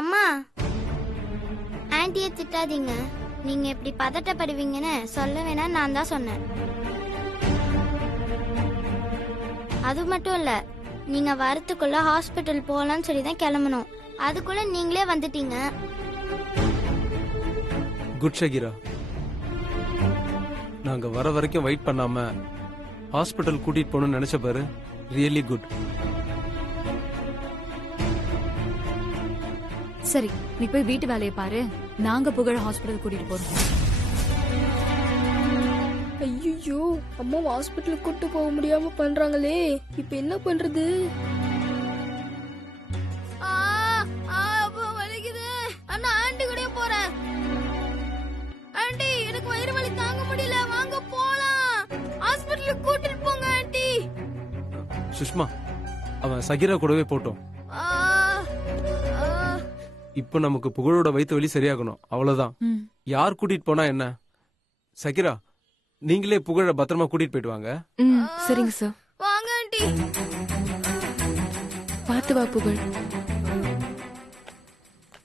அம்மா, ஆன்ட்டியை திட்டாதீங்க. நீங்க இப்படி பதட்டப்படுவீங்கன்னு சொல்ல வேணா, நான் தான் சொன்னேன். அது மட்டும் இல்ல, நீங்க வரத்துக்குள்ள ஹாஸ்பிட்டல் போகலான்னு சொல்லி தான் கிளம்பணும். அதுக்குள்ள நீங்களே வந்துட்டீங்க. குட் ஷகிரா, நாங்க வர வரைக்கும் வெயிட் பண்ணாம ஹாஸ்பிட்டல் கூட்டிட்டு போகணும்னு நினைச்ச பாரு. Really good. சரி, நீ போய் வீட்டு வேலையை பாரு. நாங்க புகழ ஹாஸ்பிட்டல் கூட்டிட்டு போறோம். ஐயோ, அம்மா ஹாஸ்பிட்டலுக்கு கூட்டு போக முடியாம பண்றாங்களே, இப்ப என்ன பண்றது? வலிக்குது. அண்ணா, ஆண்டி கூட போறேன். ஆண்டி, எனக்கு வயிறு வலி தாங்க முடியல, வாங்க போலாம். ஹாஸ்பிட்டலுக்கு கூட்டிட்டு போங்க ஆண்டி. சுஷ்மா, அவன் சகிரா கூடவே போட்டோம். இப்போ நமக்கு புகழோட வயிற்று வலி சரியாகணும், அவ்வளவுதான். யார் கூட்டிட்டு போனா என்ன? சகிரா, நீங்களே புகழ பத்திரமா கூட்டிட்டு போயிட்டு வாங்க. சரிங்க சார். வாங்க ஆண்டி. பார்த்து வா புகழ்.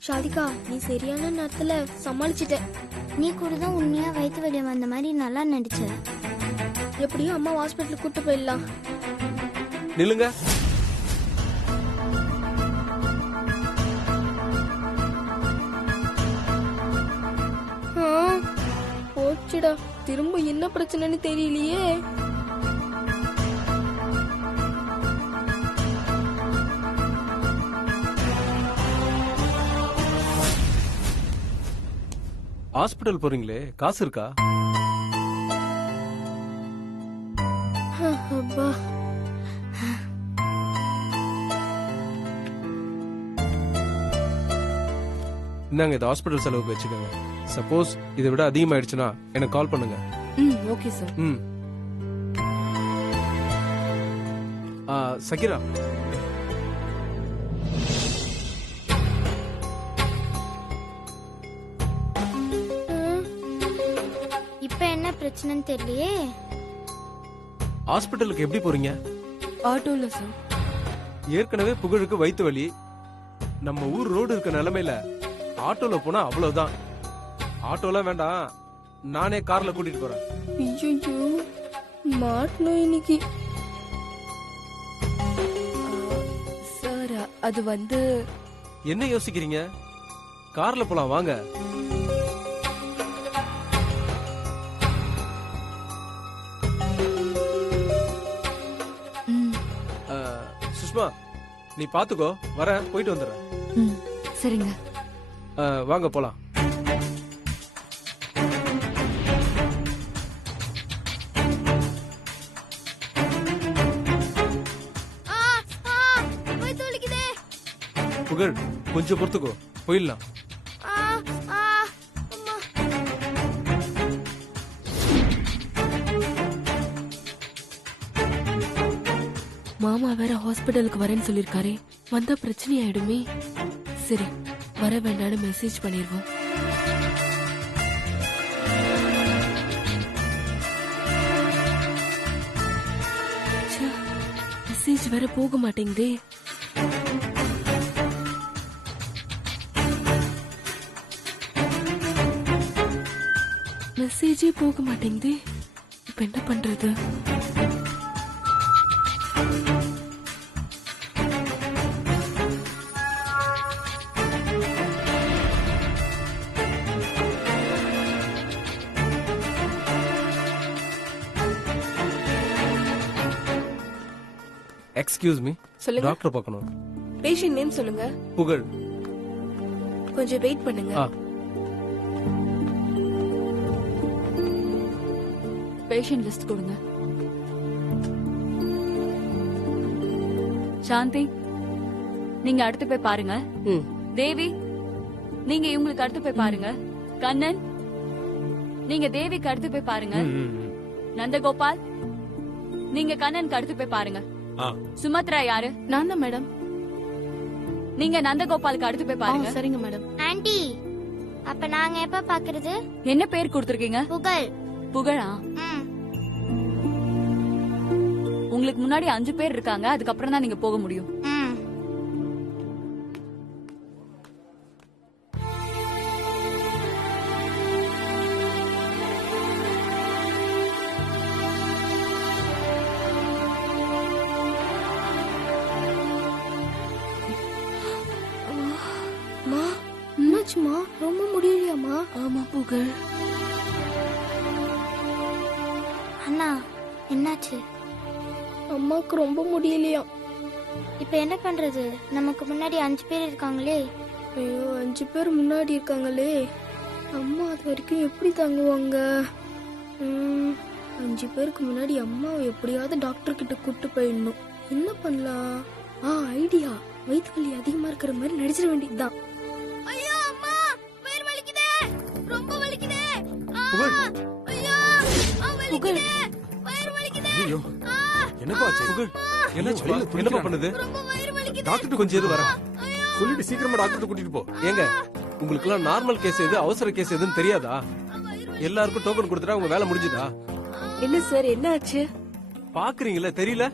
ஷாதிகா, நீ சரியான நேரத்துல சமாளிச்சிட்ட. நீ கூட தான் உண்மையா வயிற்று வலி வந்த மாதிரி நல்லா நடிச்ச. எப்படியும் அம்மா ஹாஸ்பிட்டலுக்கு கூட்டு போயிடலாம். நில்லுங்க. போச்சுடா, திரும்ப என்ன பிரச்சனைன்னு தெரியலையே. ஹாஸ்பிட்டல் போறீங்களே, காசு இருக்கா? அப்பா, இந்தாங்க, இது ஹாஸ்பிட்டல் செலவுக்கு வச்சுக்கோங்க. சப்போஸ் இதை விட அதிகமாயிடுச்சுன்னா எனக்கு கால் பண்ணுங்க. Okay sir. சகிரா, இப்ப என்ன பிரச்சனைன்னு தெரியலையே. ஹாஸ்பிட்டலுக்கு எப்படி போறீங்க? ஆட்டோல சார். ஏற்கனவே புகழுக்கு வயிற்று வலி. நம்ம ஊர் ரோடு இருக்க நிலைமையில ஆட்டோல போனா அவ்வளவுதான். ஆட்டோலாம் வேண்டாம், நானே கார்ல கூட்டிட்டு போறேன். ஐயோ, மாட்டணும் இன்னைக்கு. சார், அது வந்து என்ன யோசிக்கிறீங்க? கார்ல போலாம், வாங்க. சுஷ்மா, நீ பாத்துக்கோ, வரேன், போயிட்டு வந்துடுறேன். சரிங்க. வாங்க போலாம். புகழ், கொஞ்சம் பொறுத்துக்கோ, போயிடலாம். மாமா வேற ஹாஸ்பிட்டலுக்கு வரேன்னு சொல்லிருக்காரே, வந்தா பிரச்சனை ஆயிடுமே. சரி, வர வேண்டாம்னு மெசேஜ் பண்ணிருவோம். மெசேஜ் வேற போக மாட்டேங்குதே. மெசேஜே போக மாட்டேங்குதே, இப்ப என்ன பண்றது? எக்ஸ்கியூஸ் மீ, சொல்லுங்க. டாக்டர் பார்க்கணும். பேஷண்ட் நேம் சொல்லுங்க. புகழ். கொஞ்சம் வெயிட் பண்ணுங்க. பேஷண்ட் லிஸ்ட் கொடுங்க. சாந்தி, நீங்க அடுத்து போய் பாருங்க. தேவி, நீங்க இவங்களுக்கு அடுத்து போய் பாருங்க. கண்ணன், நீங்க தேவிக்கு அடுத்து போய் பாருங்க. நந்தகோபால், நீங்க கண்ணனுக்கு அடுத்து போய் பாருங்க. சுமத்ரா யாரு? நான் தான் மேடம். நீங்க நந்தகோபாலுக்கு அடுத்து போய் பாருங்க. சரிங்க மேடம். ஆன்ட்டி, அப்ப நாங்க எப்ப பாக்குறது? என்ன பேர் கொடுத்திருக்கீங்க? புகழ். புகழா? உங்களுக்கு முன்னாடி 5 பேர் இருக்காங்க, அதுக்கப்புறம் தான் நீங்க போக முடியும். ஆமா புகழ். அண்ணா என்னாச்சு? அம்மாக்கு ரொம்ப முடியலையா? இப்ப என்ன பண்றது? நமக்கு முன்னாடி 5 பேர் இருக்காங்களே. ஐயோ 5 பேர் முன்னாடி இருக்காங்களே, அம்மா அது வரைக்கும் எப்படி தாங்குவாங்க? 5 பேருக்கு முன்னாடி அம்மாவை எப்படியாவது டாக்டர் கிட்ட கூட்டு போயிடணும். என்ன பண்ணலாம்? ஐடியா, வயிற்று வலி அதிகமா இருக்கிற மாதிரி நடிச்சிட வேண்டியதுதான். ஐயோ அம்மா, வயிறு வலிக்குதே, ரொம்ப வலிக்குதே. புகழ். ஐயோ வலிக்குதே, வயிறு வலிக்குதே. ஐயோ என்னப்பா ஆச்சு? புகழ் என்னாச்சு? என்னப்பா பண்ணுது? ரொம்ப வயிறு வலிக்குதே. டாக்டர் கொஞ்சம் இரு வரேன். சொல்லிட்டு சீக்கிரமா டாக்டர் கூட்டிட்டு போ. ஏங்க உங்களுக்கு எல்லாம் நார்மல் கேஸ் எது அவசர கேஸ் எதுன்னு தெரியாதா? எல்லாருக்கும் டோக்கன் கொடுத்துட்டா உங்க வேலை முடிஞ்சுதா? என்ன சார், என்ன ஆச்சு? பாக்குறீங்களா தெரியல?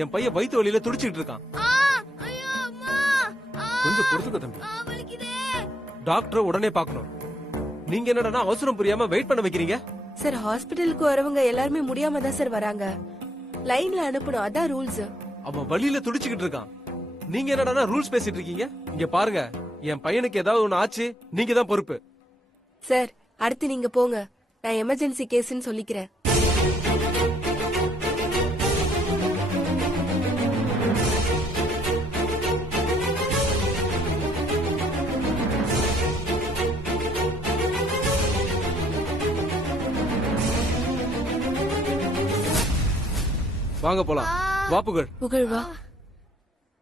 என் பையன் வயித்து வலியில துடிச்சிட்டு இருக்கான். ஐயோ அம்மா, கொஞ்சம் பொறுத்துக்க தம்பி. வலிக்குதே. டாக்டரை உடனே பார்க்கணும். நீங்க என்னடா அவசரம் புரியாம வெயிட் பண்ண வைக்கிறீங்க? சார் ஹாஸ்பிடலுக்கு வரவங்க எல்லாருமே முடியாம தான் சார் வராங்க. லைன்ல அனுப்பணும், அதான் ரூல்ஸ். அவன் வலியில துடிச்சுக்கிட்டு இருக்கான். நீங்க என்னடா ரூல்ஸ் பேசிட்டு இருக்கீங்க? இங்க பாருங்க, என் பையனுக்கு ஏதாவது ஒண்ணு ஆச்சு, நீங்க தான் பொறுப்பு. சார் அடுத்து நீங்க போங்க, நான் எமர்ஜென்சி கேஸ்ன்னு சொல்லிக்கிறேன். வாங்க போலாம். வா புகழ். புகழ் வா.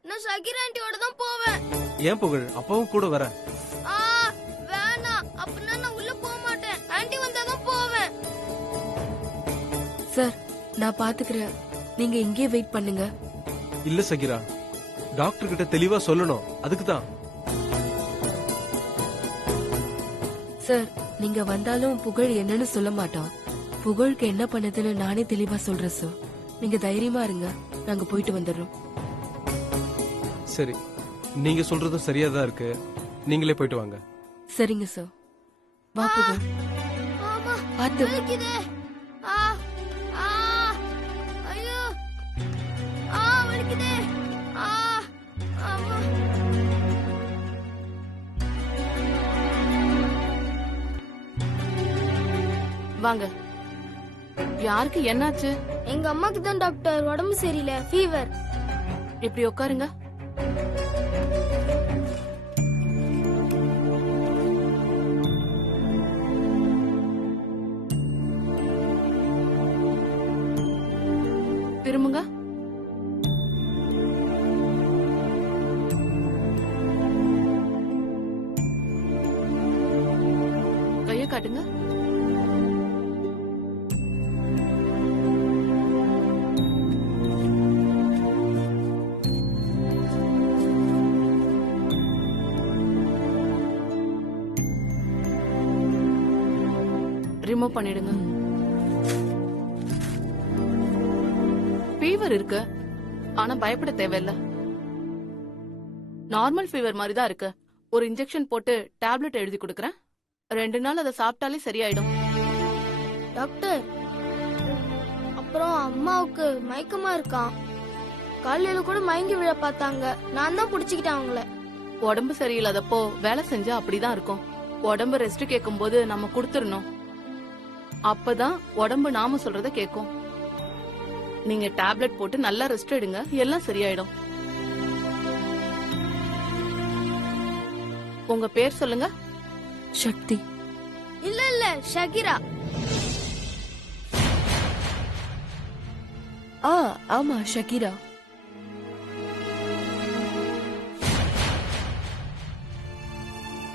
நான் ஷகிரா ஆண்டியோட தான் போவேன். ஏன் புகழ்? அப்பாவும் கூட வரேன். வேணாம், அப்படின்னா நான் உள்ள போக மாட்டேன். ஆண்டி வந்தாதான் போவேன். சார் நான் பாத்துக்கிறேன், நீங்க இங்கே வெயிட் பண்ணுங்க. இல்ல சகிரா, டாக்டர் கிட்ட தெளிவா சொல்லணும், அதுக்கு தான். சார் நீங்க வந்தாலும் புகழ் என்னன்னு சொல்ல மாட்டோம். புகழுக்கு என்ன பண்ணுதுன்னு நானே தெளிவா சொல்றேன் சார். நீங்க தைரியமா இருங்க, நாங்க போயிட்டு வந்துடுறோம். சரி, நீங்க சொல்றதும் சரியா தான் இருக்கு. நீங்களே போயிட்டு வாங்க. சரிங்க சார். வா புகழ். ஆமா, பாத்து. வலிக்குதே. ஐயோ, வலிக்குதே. ஆமா. வாங்க. யாருக்கு என்னாச்சு? எங்க அம்மாக்கு தான் டாக்டர், உடம்பு சரியில்லை, ஃபீவர். இப்படி உட்காருங்க. திரும்புங்க. கைய காட்டுங்க. ரிமூவ் பண்ணிடுங்க. ஃபீவர் இருக்கு, ஆனா பயப்பட தேவையில்ல. நார்மல் ஃபீவர் மாதிரி தான் இருக்கு. ஒரு இன்ஜெக்ஷன் போட்டு டேப்லெட் எழுதி கொடுக்கறேன். 2 நாள் அதை சாப்பிட்டாலே சரியாயிடும். டாக்டர், அப்புறம் அம்மாவுக்கு மயக்கமா இருக்கான். காலையில கூட மயங்கி விழ பார்த்தாங்க, நான் தான் புடிச்சுக்கிட்டேன் அவங்கள. உடம்பு சரியில்லாதப்போ வேலை செஞ்சா அப்படிதான் இருக்கும். உடம்பு ரெஸ்ட் கேட்கும் போது நம்ம கொடுத்துடணும். அப்பதான் உடம்பு நாம சொல்றத கேக்கும். நீங்க டேப்லெட் போட்டு நல்லா ரெஸ்ட் எடுங்க, எல்லாம் சரியாயிடும். உங்க பேர் சொல்லுங்க. சக்தி. இல்ல ஷகிரா. ஆமா ஷகிரா.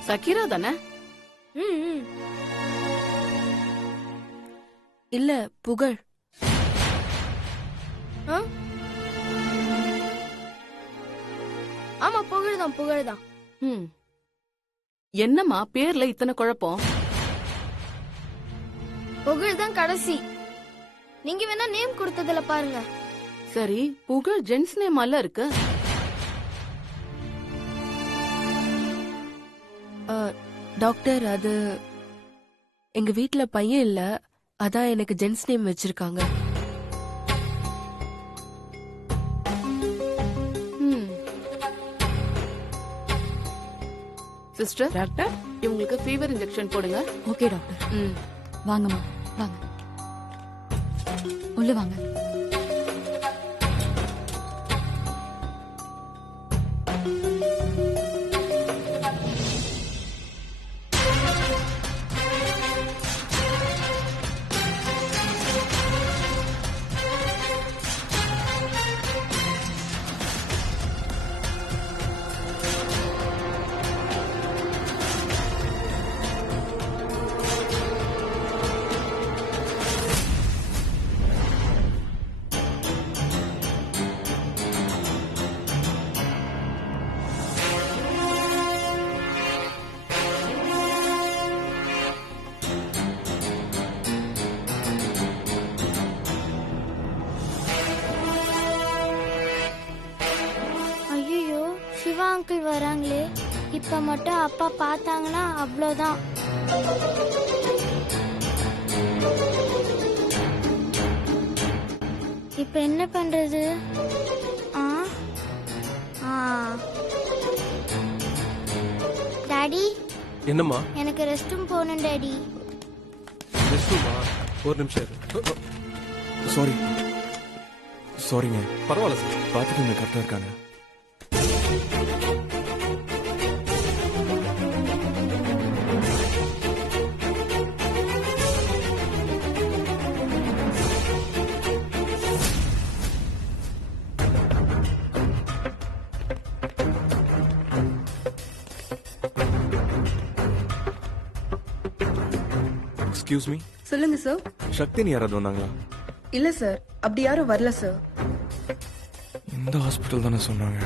சக்கீரா தானே? இல்ல புகழ். ஆமா புகழ்தான் புகழ்தான். என்னம்மா பேர்ல இத்தனை குழப்பம்? புகழ்தான் கடைசி. நீங்க வேணா நேம் கொடுத்ததுல பாருங்க. சரி, புகழ் ஜென்ஸ் நேம் அல்ல இருக்கு. டாக்டர் அது எங்க வீட்ல பையன் இல்ல, அதான் எனக்கு ஜென்ஸ் நேம் வச்சிருக்காங்க. சிஸ்டர் டாக்டர் இவங்களுக்கு ஃபீவர் இன்ஜெக்ஷன் போடுங்க. Okay doctor. ம். வாங்கம்மா வாங்க, உள்ள வாங்க. ஐயோ, சிவா அங்கிள் வராங்களே. இப்ப மட்டும் அப்பா பார்த்தாங்கன்னா அவ்வளோதான். இப்ப என்ன பண்றது? ஆ ஆ டாடி, என்னம்மா? எனக்கு ரெஸ்ட் ரூம் போகணும் டாடி. ரெஸ்ட்ரூமா? ஒரு நிமிஷம் இரு. சாரிங்க, பரவாயில்ல சார். பாத்துக்கோங்க, கரெக்டா இருக்காங்க. எக்ஸ்கியூஸ் மீ, சொல்லுங்க சார். சக்தின்னு யாராவது வந்தாங்களா? இல்ல சார், அப்படி யாரும் வரல சார். இந்த ஹாஸ்பிட்டல் தானே சொன்னாங்க.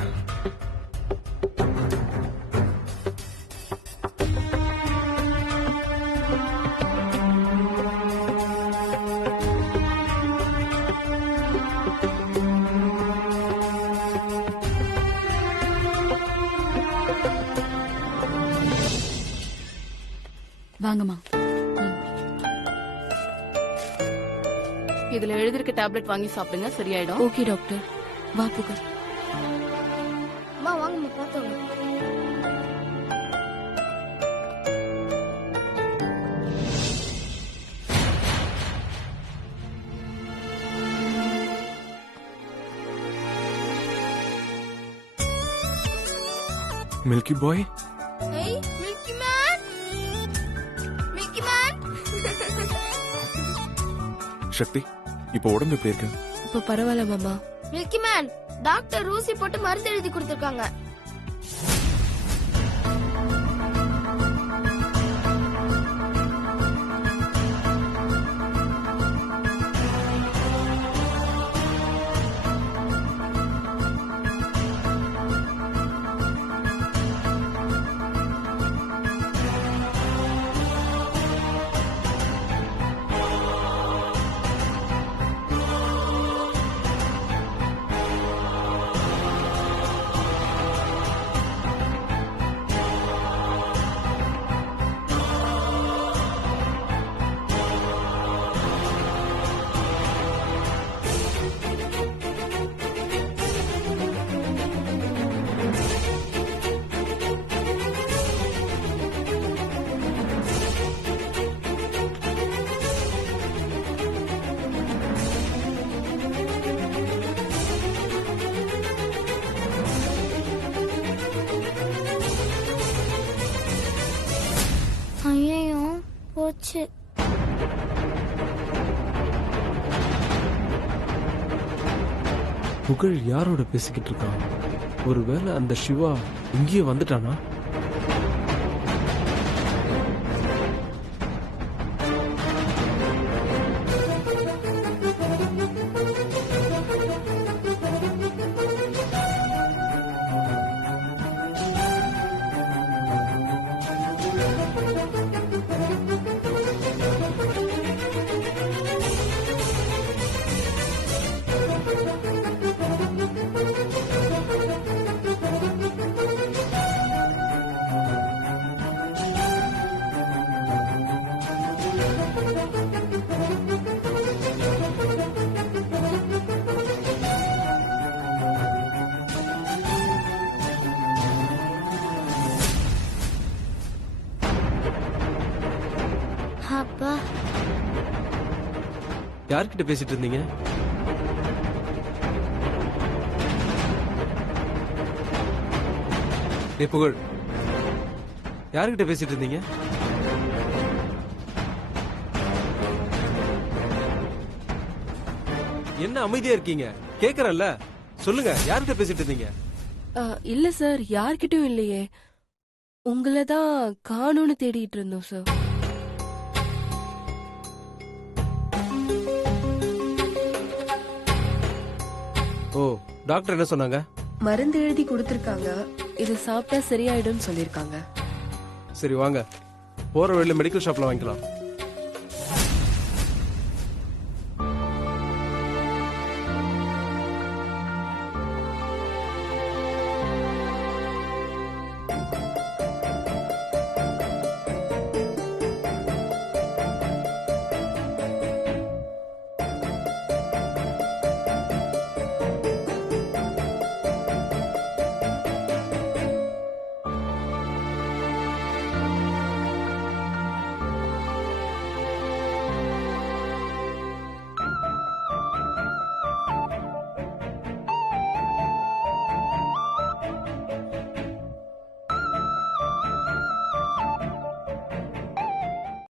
வாங்கம்மா. இதுல எழுதிருக்க டேப்லெட் வாங்கி சாப்பிடுங்க, சரியாயிடும். Okay doctor. வா புகழ். அம்மா வாங்கம்மா பார்த்தோம். மில்கி பாய், ஏய் மில்கி மேன், மில்கி மேன். சக்தி இப்போ உடம்பு எப்படி இருக்கு? இப்ப பரவாயில்ல மாமா. மில்கி மேன், டாக்டர் ஊசி போட்டு மருந்து எழுதி கொடுத்திருக்காங்க. ஐயோ, போச்சு. புகழ் யாரோட பேசிக்கிட்டு இருக்கான்? ஒருவேளை அந்த சிவா இங்கேயே வந்துட்டானா? அப்பா யார்கிட்ட பேசிட்டு இருந்தீங்க? டேய் புகழ், யார்கிட்ட பேசிட்டு இருந்தீங்க? என்ன அமைதியா இருக்கீங்க? கேக்குறல்ல, சொல்லுங்க, யார்கிட்ட பேசிட்டு இருந்தீங்க? இல்ல சார், யார்கிட்டயும் இல்லையே. உங்களை தான் காணும்னு தேடிட்டு இருந்தோம் சார். ஓ, டாக்டர் என்ன சொன்னாங்க? மருந்து எழுதி கொடுத்திருக்காங்க. இது சாப்பிட்டா சரியாயிடும்னு சொல்லிருக்காங்க. சரி வாங்க, போற வழியில மெடிக்கல் ஷாப்ல வாங்கிக்கலாம்.